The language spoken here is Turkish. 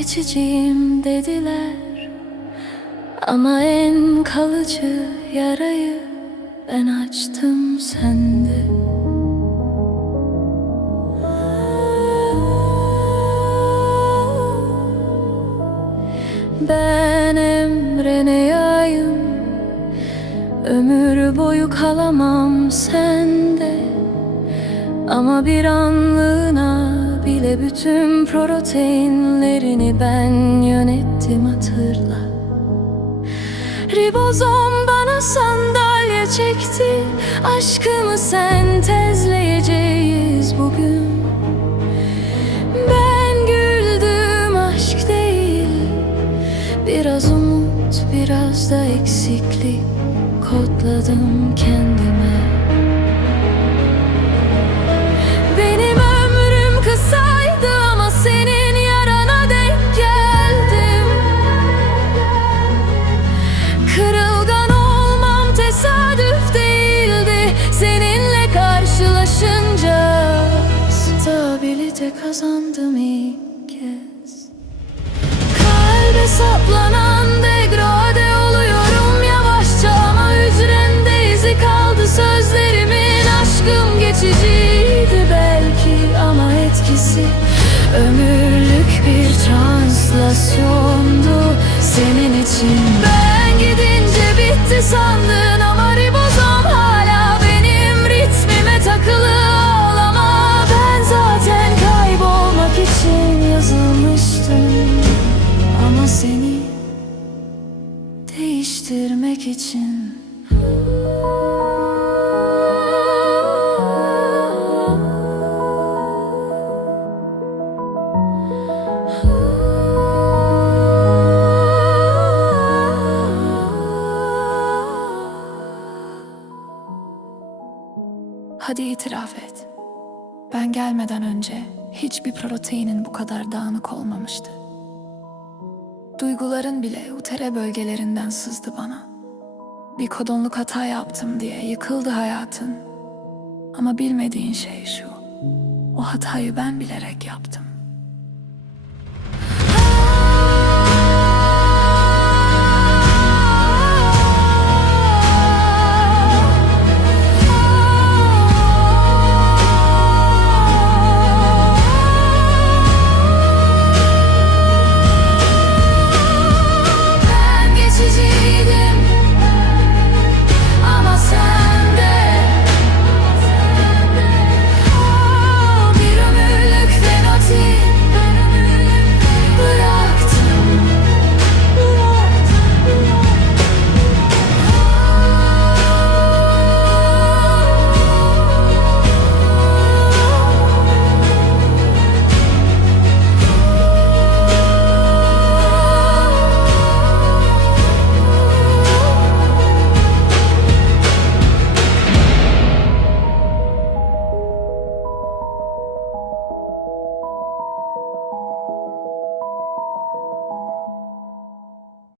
geçiciyim dediler. Ama en kalıcı yarayı ben açtım sende. Ben emrene yayım? Ömür boyu kalamam sende. Ama bir anlığına bile bütün proteinlerini ben yönettim hatırla. Ribozom bana sandalye çekti Aşkımı sentezleyeceğiz bugün. Ben güldüm aşk değil Biraz umut biraz da eksiklik Kodladım kendime Stabilite kazandım ilk kez. Kalbe saplanan degrade oluyorum yavaşça Ama hücrende izi kaldı. Sözlerimin Aşkım geçiciydi belki ama etkisi Ömürlük bir translasyondu senin için. Ben gidince için Hadi itiraf et. Ben gelmeden önce hiçbir proteinin bu kadar dağınık olmamıştı. Duyguların bile utere bölgelerinden sızdı bana. Bir kodonluk hata yaptım diye yıkıldı hayatın. Ama bilmediğin şey şu. O hatayı ben bilerek yaptım.